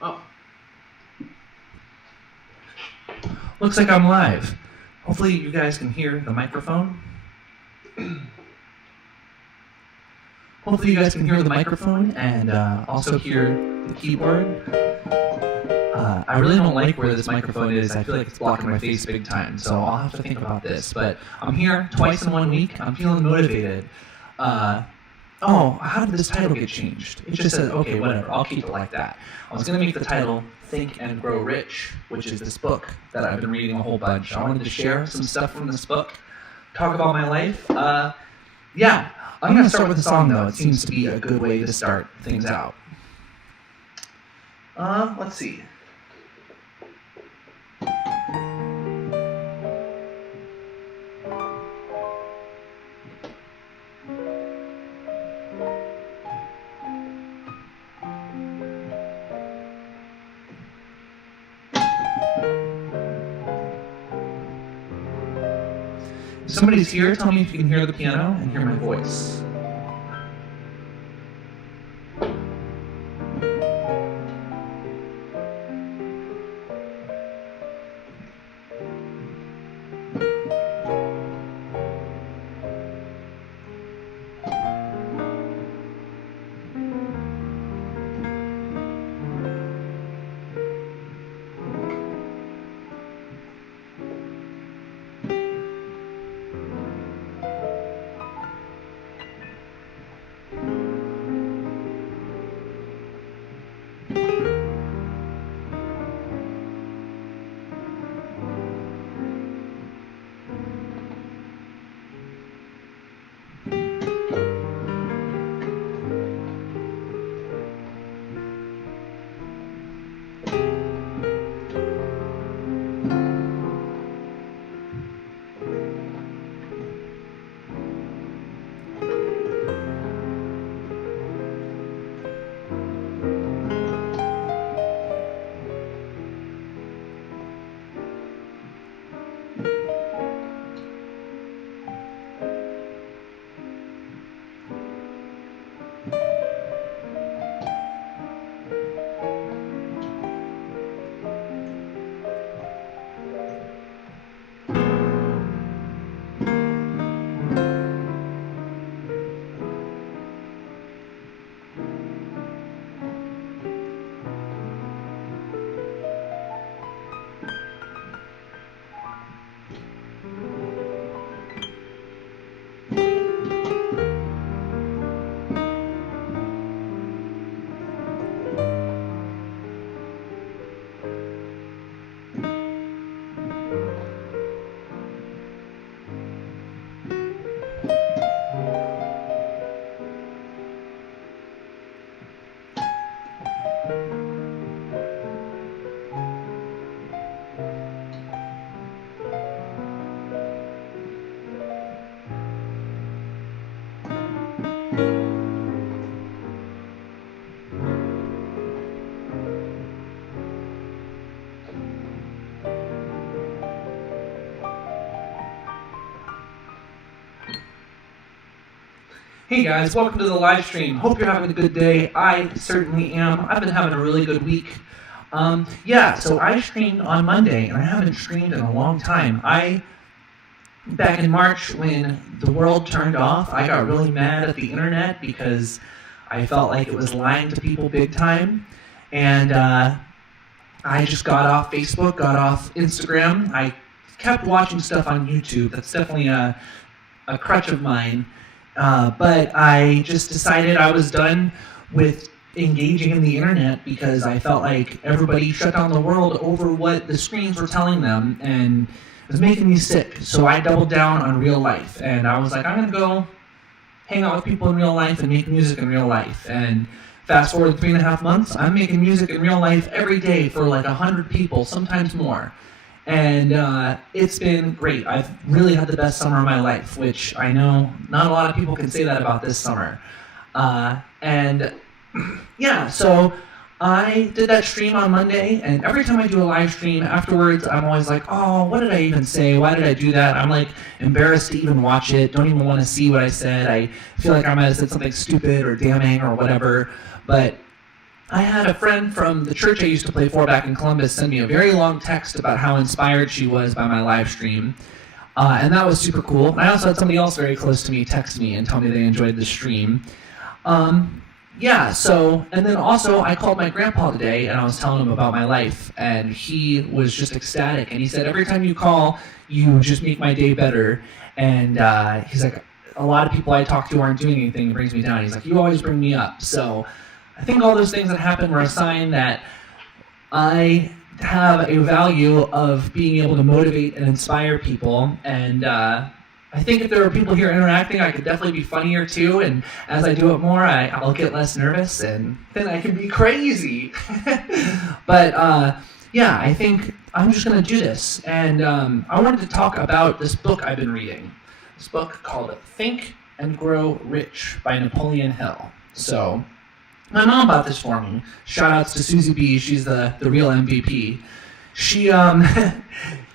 Oh, looks like I'm live. Hopefully you guys can hear the microphone. Hopefully you guys can hear the microphone and also hear the keyboard. I really don't like where this microphone is. I feel like it's blocking my face big time, so I'll have to think about this. But I'm here twice in 1 week. I'm feeling motivated. How did this title get changed? It just said, okay, whatever, I'll keep it like that. I was going to make the title Think and Grow Rich, which is this book that I've been reading a whole bunch. I wanted to share some stuff from this book, talk about my life. Yeah, I'm going to start with a song, though. It seems to be a good way to start things out. Let's see. If somebody's here, tell me if you can hear the piano and hear my voice. Hey guys, welcome to the live stream. Hope you're having a good day. I certainly am. I've been having a really good week. So I streamed on Monday, and I haven't streamed in a long time. Back in March, when the world turned off, I got really mad at the internet because I felt like it was lying to people big time. And I just got off Facebook, got off Instagram. I kept watching stuff on YouTube. That's definitely a crutch of mine. But I just decided I was done with engaging in the internet because I felt like everybody shut down the world over what the screens were telling them, and it was making me sick. So I doubled down on real life, and I was like, I'm gonna go hang out with people in real life and make music in real life. And fast forward 3.5 months, I'm making music in real life every day for like 100 people, sometimes more. And it's been great. I've really had the best summer of my life, which I know not a lot of people can say that about this summer. So I did that stream on Monday, and every time I do a live stream afterwards, I'm always like, oh, what did I even say? Why did I do that? I'm like embarrassed to even watch it, don't even want to see what I said. I feel like I might have said something stupid or damning or whatever. But I had a friend from the church I used to play for back in Columbus send me a very long text about how inspired she was by my live stream. And that was super cool. And I also had somebody else very close to me text me and tell me they enjoyed the stream. And then also I called my grandpa today and I was telling him about my life, and he was just ecstatic. And he said, every time you call, you just make my day better. And he's like, a lot of people I talk to aren't doing anything, it brings me down. He's like, you always bring me up. So I think all those things that happened were a sign that I have a value of being able to motivate and inspire people. And I think if there are people here interacting, I could definitely be funnier too. And as I do it more, I'll get less nervous, and then I can be crazy. But I think I'm just going to do this. And I wanted to talk about this book I've been reading. This book called Think and Grow Rich by Napoleon Hill. So my mom bought this for me. Shout outs to Susie B. She's the real MVP. She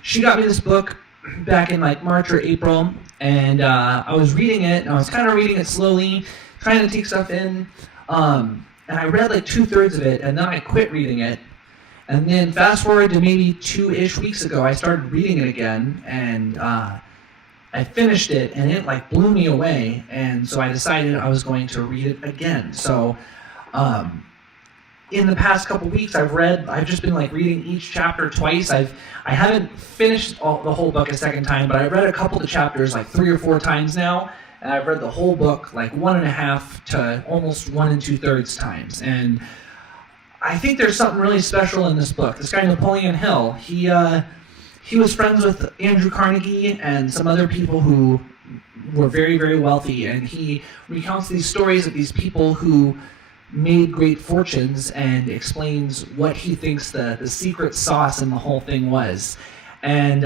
she got me this book back in like March or April, and I was reading it, and I was kind of reading it slowly, trying to take stuff in, and I read like 2/3 of it, and then I quit reading it. And then fast forward to maybe 2-ish weeks ago, I started reading it again, and I finished it, and it like blew me away, and so I decided I was going to read it again. So in the past couple weeks, I've just been like reading each chapter twice. I haven't finished the whole book a second time, but I've read a couple of the chapters like 3 or 4 times now, and I've read the whole book like 1.5 to almost 1 2/3 times. And I think there's something really special in this book. This guy Napoleon Hill, he was friends with Andrew Carnegie and some other people who were very, very wealthy, and he recounts these stories of these people who made great fortunes and explains what he thinks the secret sauce in the whole thing was. And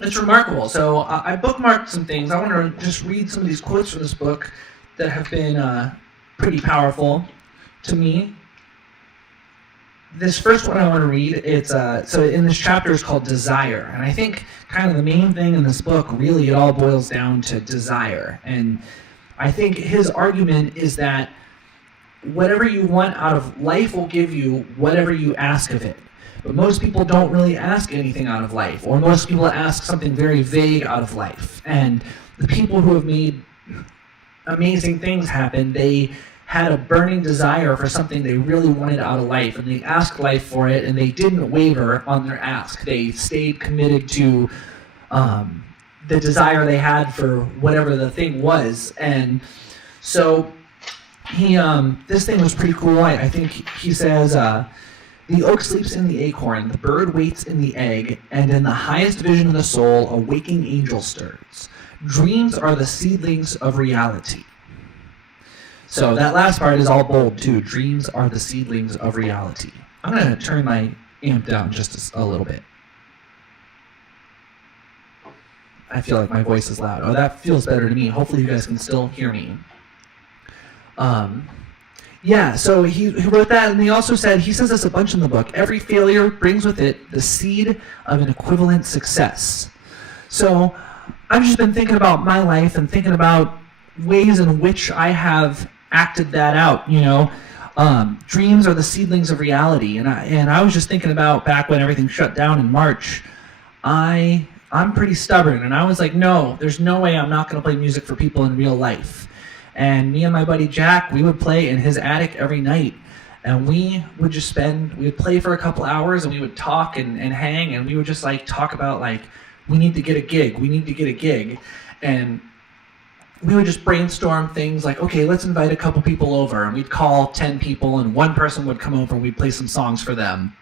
it's remarkable. So I bookmarked some things. I want to just read some of these quotes from this book that have been pretty powerful to me. This first one I want to read, it's so in this chapter is called Desire. And I think kind of the main thing in this book, really it all boils down to desire. And I think his argument is that whatever you want out of life will give you whatever you ask of it. But most people don't really ask anything out of life, or most people ask something very vague out of life. And the people who have made amazing things happen, they had a burning desire for something they really wanted out of life, and they asked life for it, and they didn't waver on their ask. They stayed committed to the desire they had for whatever the thing was. And so this thing was pretty cool. I think he says, the oak sleeps in the acorn, the bird waits in the egg, and in the highest vision of the soul, a waking angel stirs. Dreams are the seedlings of reality. So that last part is all bold too. Dreams are the seedlings of reality. I'm going to turn my amp down just a little bit. I feel like my voice is loud. Oh, that feels better to me. Hopefully you guys can still hear me. So he wrote that, and he also said, he says this a bunch in the book, every failure brings with it the seed of an equivalent success. So I've just been thinking about my life and thinking about ways in which I have acted that out, dreams are the seedlings of reality. And I was just thinking about back when everything shut down in March, I'm pretty stubborn, and I was like, no, there's no way I'm not going to play music for people in real life. And me and my buddy Jack, we would play in his attic every night, and we would play for a couple hours, and we would talk and hang, and we would just like talk about like, we need to get a gig, and we would just brainstorm things like, okay, let's invite a couple people over, and we'd call 10 people, and one person would come over, and we'd play some songs for them.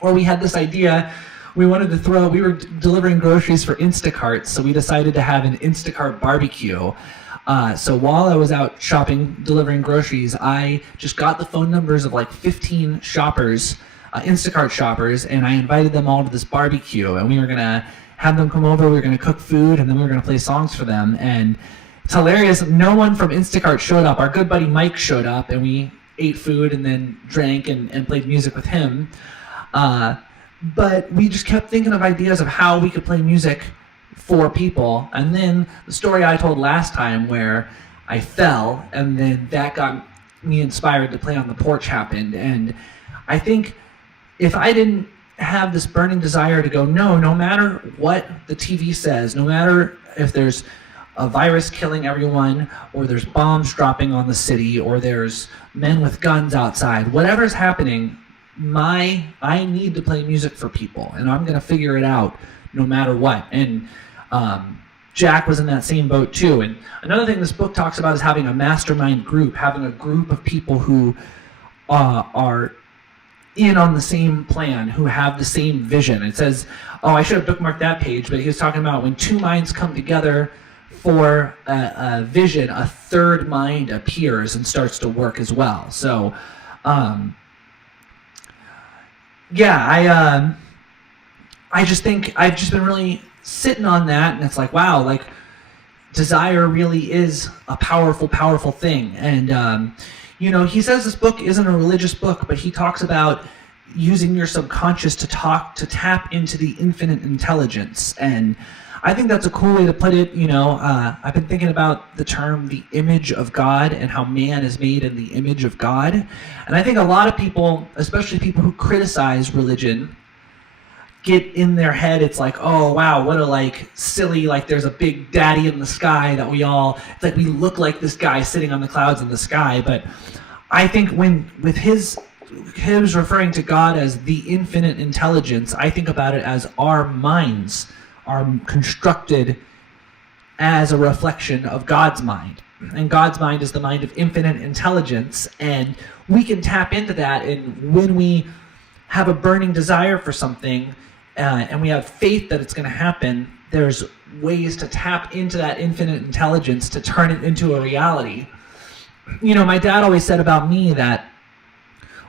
Or we had this idea, we were delivering groceries for Instacart, so we decided to have an Instacart barbecue. So while I was out shopping, delivering groceries, I just got the phone numbers of like 15 shoppers, Instacart shoppers, and I invited them all to this barbecue, and we were gonna have them come over, we were gonna cook food, and then we were gonna play songs for them. And it's hilarious, no one from Instacart showed up. Our good buddy Mike showed up, and we ate food and then drank and played music with him. But we just kept thinking of ideas of how we could play music for people. And then the story I told last time where I fell, and then that got me inspired to play on the porch happened. And I think if I didn't have this burning desire to go, no matter what the TV says, no matter if there's a virus killing everyone, or there's bombs dropping on the city, or there's men with guns outside, whatever's happening, I need to play music for people, and I'm gonna figure it out no matter what. And Jack was in that same boat too. And another thing this book talks about is having a mastermind group, having a group of people who are in on the same plan, who have the same vision. It says, I should have bookmarked that page, but he was talking about when two minds come together for a vision, a third mind appears and starts to work as well. So, I just think I've just been really sitting on that, and it's like, wow, like desire really is a powerful, powerful thing. And he says this book isn't a religious book, but he talks about using your subconscious to tap into the infinite intelligence. And I think that's a cool way to put it. I've been thinking about the term the image of God and how man is made in the image of God. And I think a lot of people, especially people who criticize religion, get in their head, it's like, oh wow, what a silly, there's a big daddy in the sky that it's like we look like this guy sitting on the clouds in the sky. But I think with his referring to God as the infinite intelligence, I think about it as our minds are constructed as a reflection of God's mind. And God's mind is the mind of infinite intelligence, and we can tap into that. And when we have a burning desire for something, and we have faith that it's going to happen, there's ways to tap into that infinite intelligence to turn it into a reality. My dad always said about me that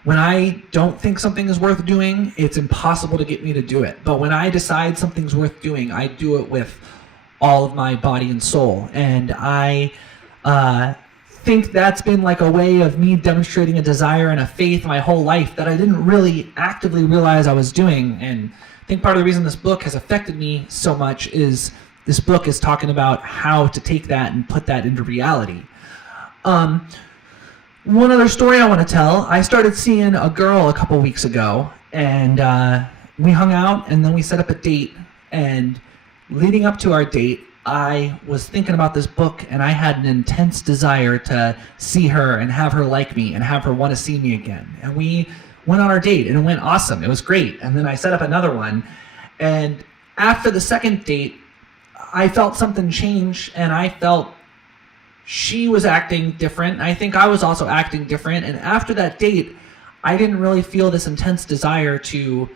when I don't think something is worth doing, it's impossible to get me to do it. But when I decide something's worth doing, I do it with all of my body and soul. And I think that's been a way of me demonstrating a desire and a faith my whole life that I didn't really actively realize I was doing. And I think part of the reason this book has affected me so much is this book is talking about how to take that and put that into reality. One other story I want to tell. I started seeing a girl a couple weeks ago, and we hung out, and then we set up a date. And leading up to our date, I was thinking about this book, and I had an intense desire to see her and have her like me and have her want to see me again. And we went on our date, and it went awesome. It was great. And then I set up another one, and after the second date, I felt something change, and I felt she was acting different. I think I was also acting different. And after that date, I didn't really feel this intense desire to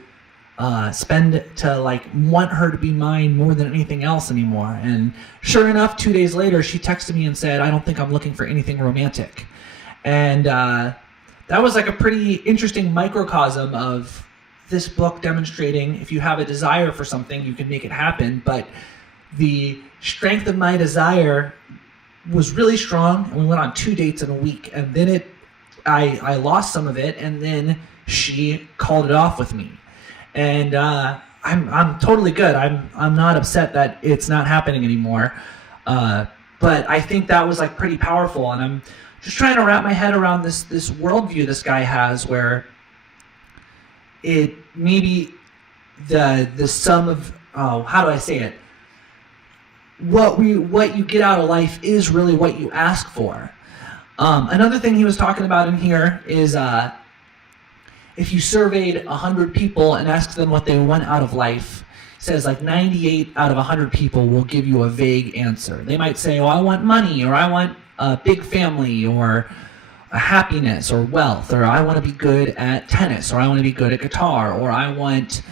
want her to be mine more than anything else anymore. And sure enough, 2 days later, she texted me and said, I don't think I'm looking for anything romantic. And that was a pretty interesting microcosm of this book demonstrating if you have a desire for something, you can make it happen. But the strength of my desire was really strong, and we went on 2 dates in a week, and then I lost some of it, and then she called it off with me. And I'm totally good. I'm not upset that it's not happening anymore. But I think that was pretty powerful, and I'm just trying to wrap my head around this worldview this guy has, where it maybe the sum of how do I say it? What you get out of life is really what you ask for. Another thing he was talking about in here is if you surveyed 100 people and asked them what they want out of life, it says 98 out of 100 people will give you a vague answer. They might say, I want money, or I want a big family, or a happiness, or wealth, or I want to be good at tennis, or I want to be good at guitar, or I want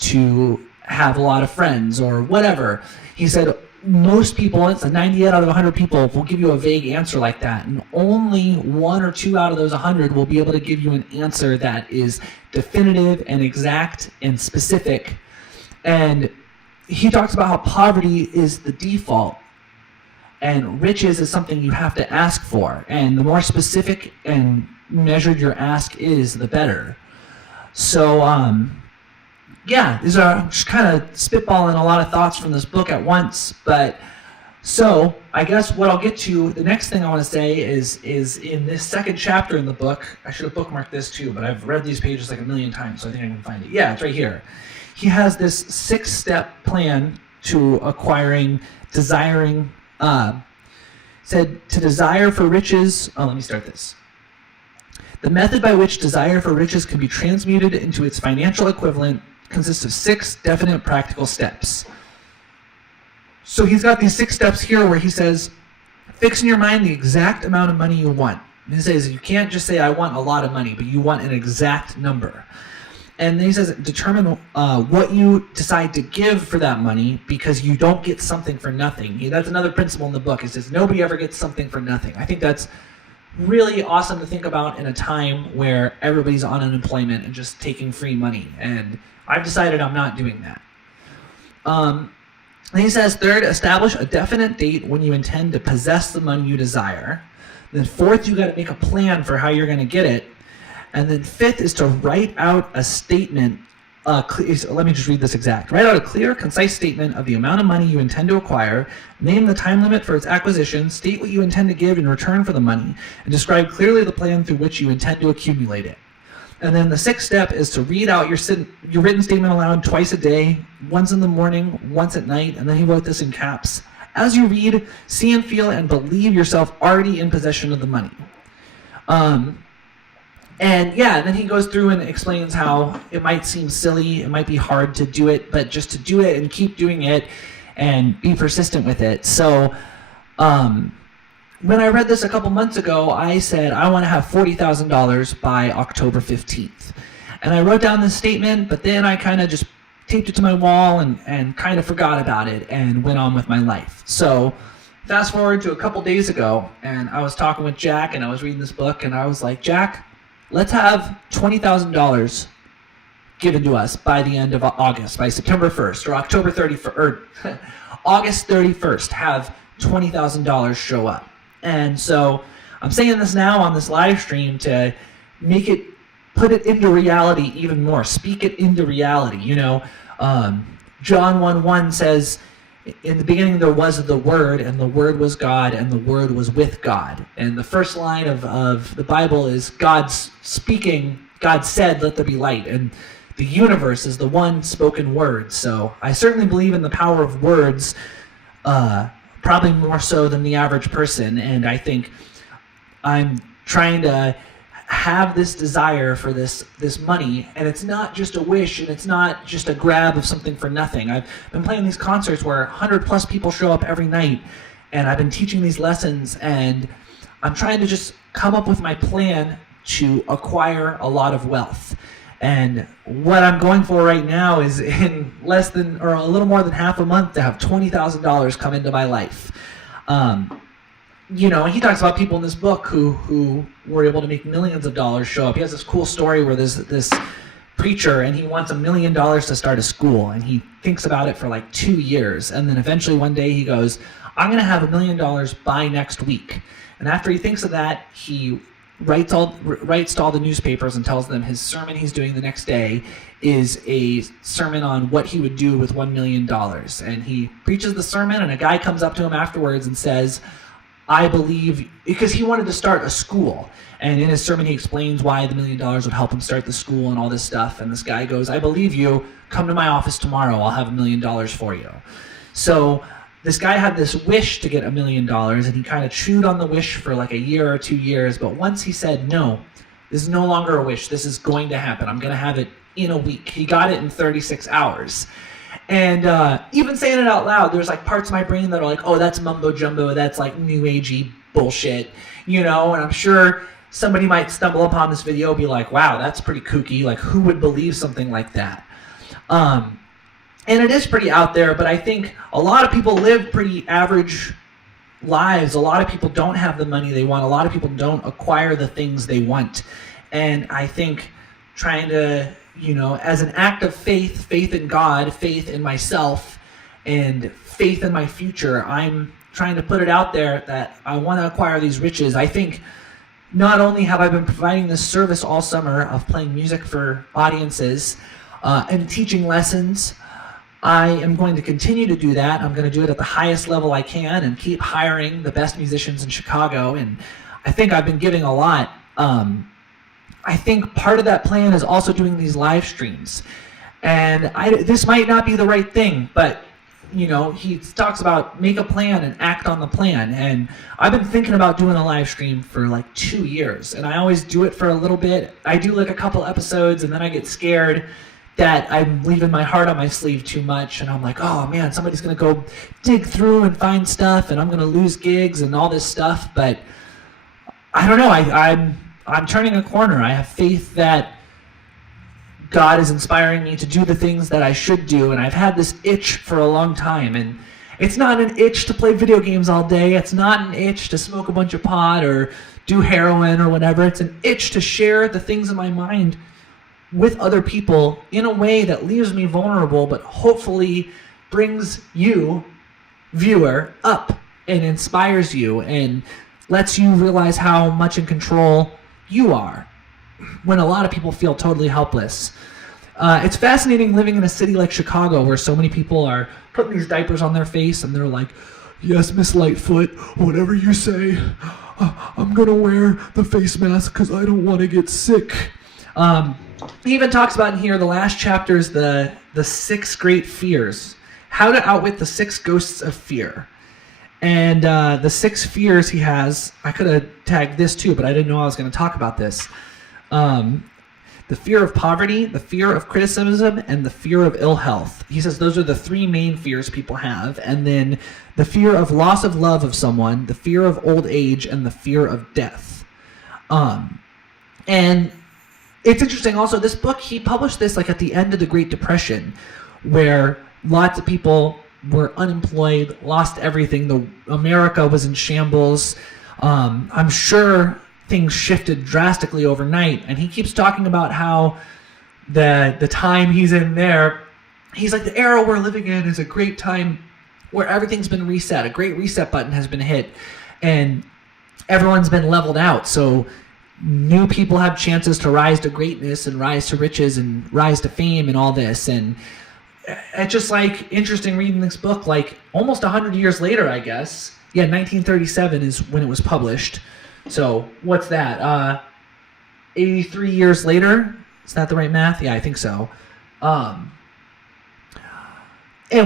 to have a lot of friends, or whatever. He said most people, it's 98 out of 100 people, will give you a vague answer like that, and only 1 or 2 out of those 100 will be able to give you an answer that is definitive and exact and specific. And he talks about how poverty is the default and riches is something you have to ask for, and the more specific and measured your ask is, the better. So these are just kind of spitballing a lot of thoughts from this book at once, but So I guess what I'll get to, the next thing I want to say is in this second chapter in the book. I should have bookmarked this too, but I've read these pages like a million times, so I think I can find it. Yeah, it's right here. He has this 6-step plan to acquiring, desiring, said to desire for riches. Oh, let me start this. The method by which desire for riches can be transmuted into its financial equivalent consists of 6 definite practical steps. So he's got these 6 steps here where he says, fix in your mind the exact amount of money you want. And he says you can't just say I want a lot of money, but you want an exact number. And then he says determine what you decide to give for that money, because you don't get something for nothing. That's another principle in the book. It says nobody ever gets something for nothing. I think that's really awesome to think about in a time where everybody's on unemployment and just taking free money. And I've decided I'm not doing that. And he says, third, establish a definite date when you intend to possess the money you desire. Then fourth, you got to make a plan for how you're going to get it. And then fifth is to write out a statement. Let me just read this exact. Write out a clear, concise statement of the amount of money you intend to acquire, name the time limit for its acquisition, state what you intend to give in return for the money, and describe clearly the plan through which you intend to accumulate it. And then the 6th step is to read out your written statement aloud twice a day, once in the morning, once at night, and then he wrote this in caps. As you read, see and feel and believe yourself already in possession of the money. And then he goes through and explains how it might seem silly, it might be hard to do it, but just to do it and keep doing it and be persistent with it. So when I read this a couple months ago, I said I want to have $40,000 by October 15th. And I wrote down this statement, but then I kind of just taped it to my wall and kind of forgot about it and went on with my life. So fast forward to a couple days ago, and I was talking with Jack, and I was reading this book, and I was like, Jack, let's have $20,000 given to us by the end of August, by September 1st, or October 31st, or August 31st, have $20,000 show up. And so I'm saying this now on this live stream to make it, put it into reality even more, speak it into reality. John 1:1 says, in the beginning there was the Word, and the Word was God, and the Word was with God. And the first line of the Bible is God's speaking. God said, let there be light. And the universe is the one spoken word. So I certainly believe in the power of words, probably more so than the average person. And I think I'm trying to have this desire for this money, and it's not just a wish, and it's not just a grab of something for nothing. I've been playing these concerts where 100+ people show up every night, and I've been teaching these lessons, and I'm trying to just come up with my plan to acquire a lot of wealth. And what I'm going for right now is in less than, or a little more than half a month, to have $20,000 come into my life. He talks about people in this book who were able to make millions of dollars show up. He has this cool story where there's this preacher, and he wants $1 million to start a school, and he thinks about it for like 2 years, and then eventually one day he goes, I'm going to have $1 million by next week. And after he thinks of that, he writes to all the newspapers and tells them his sermon he's doing the next day is a sermon on what he would do with $1 million. And he preaches the sermon, and a guy comes up to him afterwards and says, I believe, because he wanted to start a school. And in his sermon, he explains why the $1 million would help him start the school and all this stuff. And this guy goes, I believe you. Come to my office tomorrow. I'll have $1 million for you. So this guy had this wish to get $1 million, and he kind of chewed on the wish for like a year or 2 years. But once he said, no, this is no longer a wish. This is going to happen. I'm going to have it in a week. He got it in 36 hours. And even saying it out loud, there's like parts of my brain that are like, oh, that's mumbo jumbo, that's like new agey bullshit, and I'm sure somebody might stumble upon this video and be like, wow, that's pretty kooky, like who would believe something like that? And it is pretty out there, but I think a lot of people live pretty average lives. A lot of people don't have the money they want. A lot of people don't acquire the things they want. And I think trying to, as an act of faith in God, faith in myself, and faith in my future, I'm trying to put it out there that I want to acquire these riches. I think not only have I been providing this service all summer of playing music for audiences and teaching lessons, I am going to continue to do that. I'm going to do it at the highest level I can and keep hiring the best musicians in Chicago. And I think I've been giving a lot. I think part of that plan is also doing these live streams. And this might not be the right thing, but he talks about make a plan and act on the plan. And I've been thinking about doing a live stream for like 2 years, and I always do it for a little bit. I do like a couple episodes, and then I get scared that I'm leaving my heart on my sleeve too much, and I'm like, oh man, somebody's gonna go dig through and find stuff, and I'm gonna lose gigs and all this stuff. But I don't know. I'm turning a corner. I have faith that God is inspiring me to do the things that I should do, and I've had this itch for a long time. And it's not an itch to play video games all day. It's not an itch to smoke a bunch of pot or do heroin or whatever. It's an itch to share the things in my mind with other people in a way that leaves me vulnerable, but hopefully brings you, viewer, up and inspires you and lets you realize how much in control you are when a lot of people feel totally helpless. It's fascinating living in a city like Chicago where so many people are putting these diapers on their face and they're like, yes, Miss Lightfoot, whatever you say, I'm gonna wear the face mask because I don't want to get sick. He even talks about in here, the last chapter is the 6 great fears, how to outwit the 6 ghosts of fear. And the 6 fears he has, I could have tagged this too, but I didn't know I was going to talk about this. The fear of poverty, the fear of criticism, and the fear of ill health. He says those are the 3 main fears people have. And then the fear of loss of love of someone, the fear of old age, and the fear of death. And it's interesting also, this book, he published this like at the end of the Great Depression, where lots of people were unemployed, lost everything. America was in shambles. I'm sure things shifted drastically overnight. And he keeps talking about how the time he's in there, he's like, the era we're living in is a great time where everything's been reset. A great reset button has been hit. And everyone's been leveled out. So new people have chances to rise to greatness and rise to riches and rise to fame and all this. And it's just like interesting reading this book, like almost 100 years later, I guess. Yeah, 1937 is when it was published. So what's that? 83 years later? Is that the right math? Yeah, I think so. And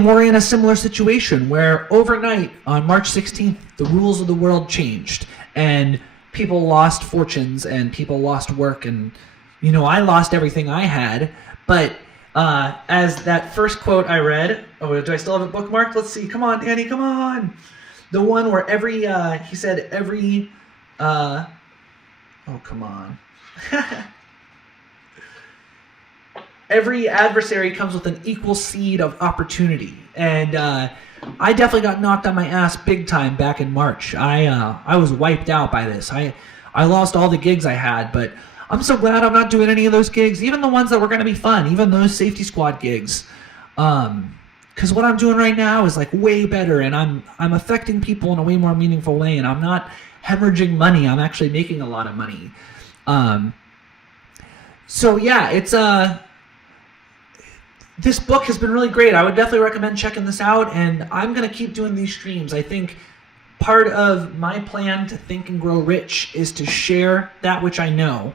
we're in a similar situation where overnight on March 16th, the rules of the world changed and people lost fortunes and people lost work. And, I lost everything I had, but as that first quote I read, do I still have it bookmarked? Let's see. Come on, Danny, come on. The one where he said every, oh, come on. Every adversary comes with an equal seed of opportunity. And I definitely got knocked on my ass big time back in March. I was wiped out by this. I lost all the gigs I had, but I'm so glad I'm not doing any of those gigs, even the ones that were going to be fun, even those Safety Squad gigs. Because what I'm doing right now is like way better, and I'm affecting people in a way more meaningful way, and I'm not hemorrhaging money. I'm actually making a lot of money. So yeah, it's this book has been really great. I would definitely recommend checking this out, and I'm going to keep doing these streams. I think part of my plan to think and grow rich is to share that which I know.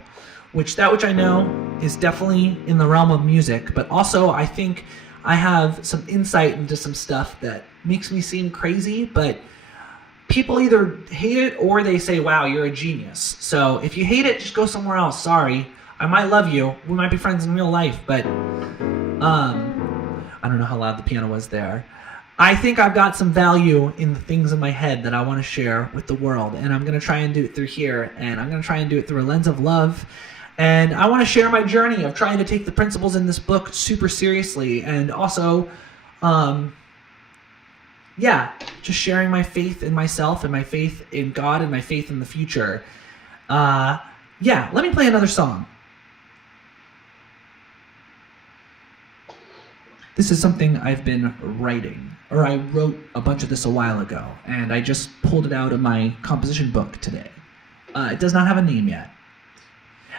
That which I know is definitely in the realm of music, but also I think I have some insight into some stuff that makes me seem crazy, but people either hate it or they say, wow, you're a genius. So if you hate it, just go somewhere else. Sorry. I might love you. We might be friends in real life, but I don't know how loud the piano was there. I think I've got some value in the things in my head that I want to share with the world, and I'm going to try and do it through here, and I'm going to try and do it through a lens of love. And I want to share my journey of trying to take the principles in this book super seriously, and also, just sharing my faith in myself and my faith in God and my faith in the future. Let me play another song. This is something I've been writing, or I wrote a bunch of this a while ago, and I just pulled it out of my composition book today. It does not have a name yet.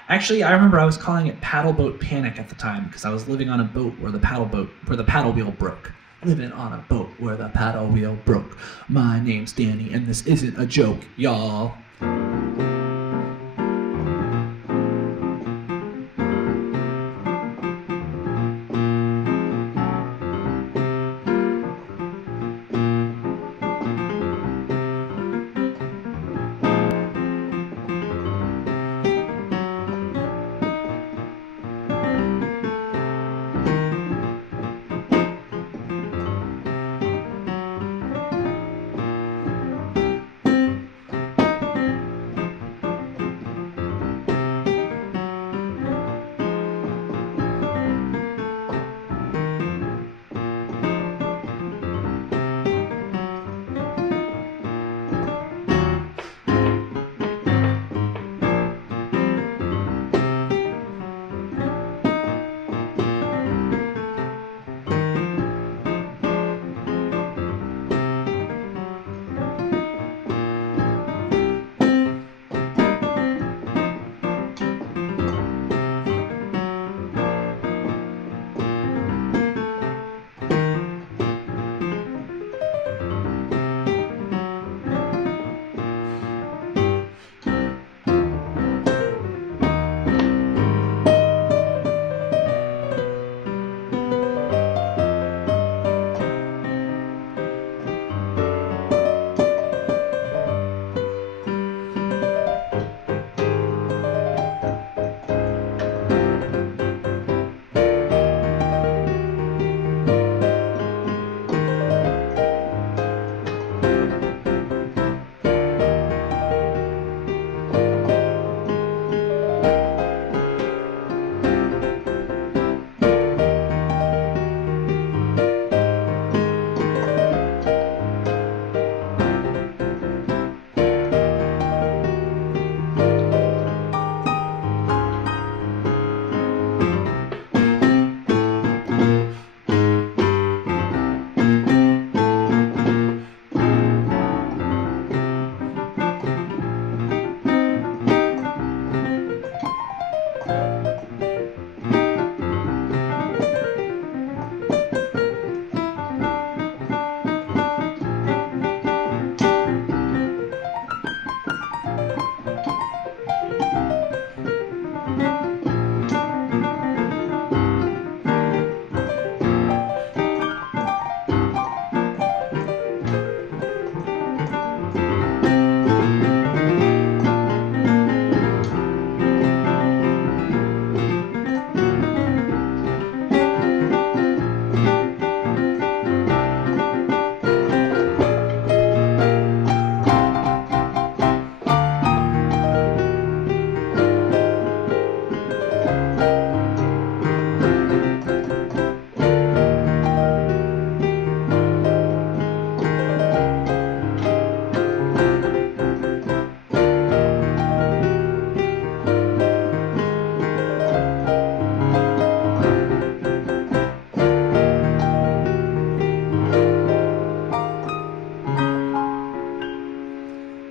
Actually, I remember I was calling it paddle boat panic at the time because I was living on a boat where the paddle wheel broke. Living on a boat where the paddle wheel broke. My name's Danny, and this isn't a joke, y'all.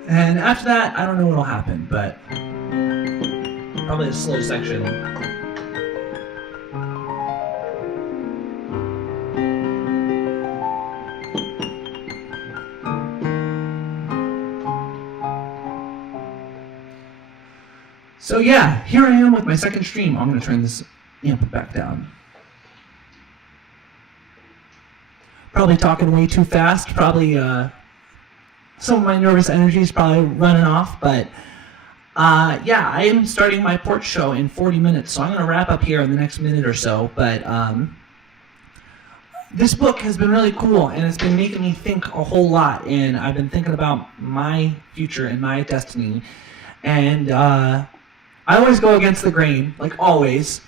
And after that, I don't know what'll happen, but probably a slow section. So yeah, here I am with my second stream. I'm going to turn this amp back down. Probably talking way too fast, probably some of my nervous energy is probably running off, but yeah, I am starting my porch show in 40 minutes, so I'm going to wrap up here in the next minute or so, but this book has been really cool, and it's been making me think a whole lot, and I've been thinking about my future and my destiny, and I always go against the grain, like always,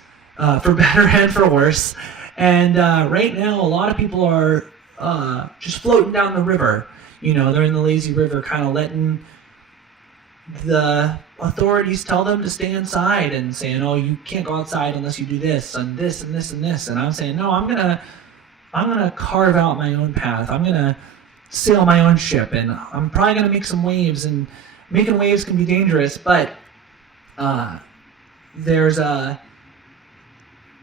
for better and for worse, and right now a lot of people are just floating down the river. You know, they're in the lazy river, kind of letting the authorities tell them to stay inside and saying, oh, you can't go outside unless you do this and this and this and this. And I'm saying, no, I'm gonna carve out my own path. I'm gonna sail my own ship, and I'm probably gonna make some waves. And making waves can be dangerous, but there's a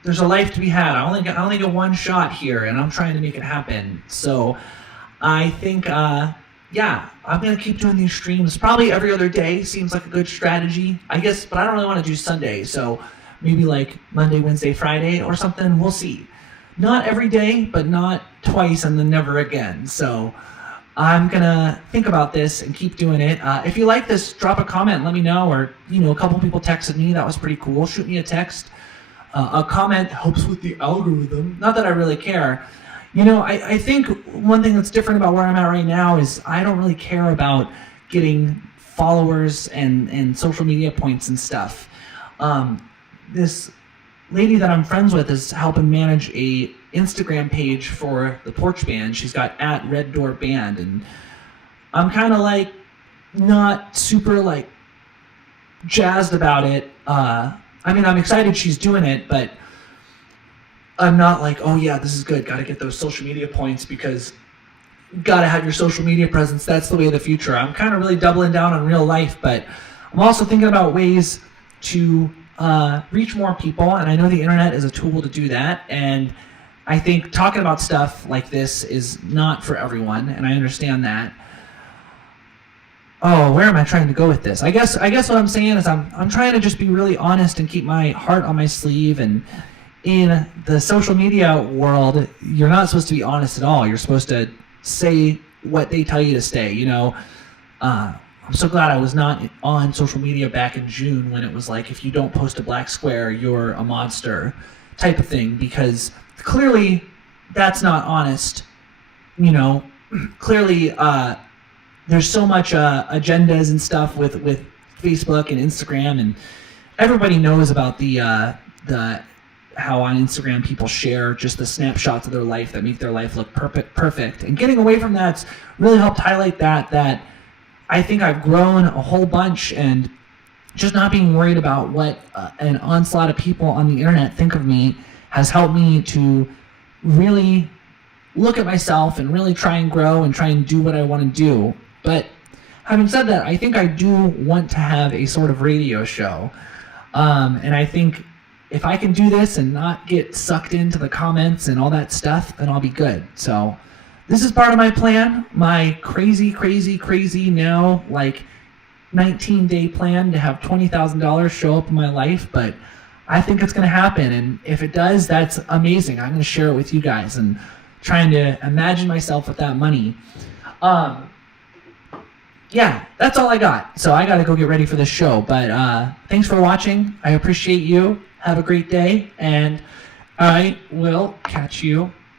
life to be had. I only get one shot here, and I'm trying to make it happen. So I think, yeah, I'm gonna keep doing these streams. Probably every other day seems like a good strategy, I guess. But I don't really want to do Sunday, so maybe like Monday, Wednesday, Friday, or something. We'll see. Not every day, but not twice and then never again. So I'm gonna think about this and keep doing it. If you like this, drop a comment, let me know. Or a couple people texted me. That was pretty cool. Shoot me a text. A comment helps with the algorithm. Not that I really care. I think one thing that's different about where I'm at right now is I don't really care about getting followers and social media points and stuff. This lady that I'm friends with is helping manage a Instagram page for the Porch Band. She's got @RedDoorBand, and I'm kind of like not super like jazzed about it. I'm excited she's doing it, but I'm not like, oh yeah, this is good. Got to get those social media points because got to have your social media presence. That's the way of the future. I'm kind of really doubling down on real life, but I'm also thinking about ways to reach more people, and I know the internet is a tool to do that. And I think talking about stuff like this is not for everyone, and I understand that. Oh, where am I trying to go with this? I guess what I'm saying is I'm trying to just be really honest and keep my heart on my sleeve. And in the social media world, you're not supposed to be honest at all. You're supposed to say what they tell you to say. I'm so glad I was not on social media back in June when it was like, if you don't post a black square, you're a monster type of thing, because clearly that's not honest. Clearly there's so much agendas and stuff with Facebook and Instagram, and everybody knows about the how on Instagram people share just the snapshots of their life that make their life look perfect. And getting away from that's really helped highlight that I think I've grown a whole bunch, and just not being worried about what an onslaught of people on the internet think of me has helped me to really look at myself and really try and grow and try and do what I want to do. But having said that, I think I do want to have a sort of radio show. And I think if I can do this and not get sucked into the comments and all that stuff, then I'll be good. So this is part of my plan, my crazy now, like 19-day plan to have $20,000 show up in my life. But I think it's going to happen. And if it does, that's amazing. I'm going to share it with you guys and trying to imagine myself with that money. Yeah, that's all I got. So I got to go get ready for this show. But thanks for watching. I appreciate you. Have a great day. And I will catch you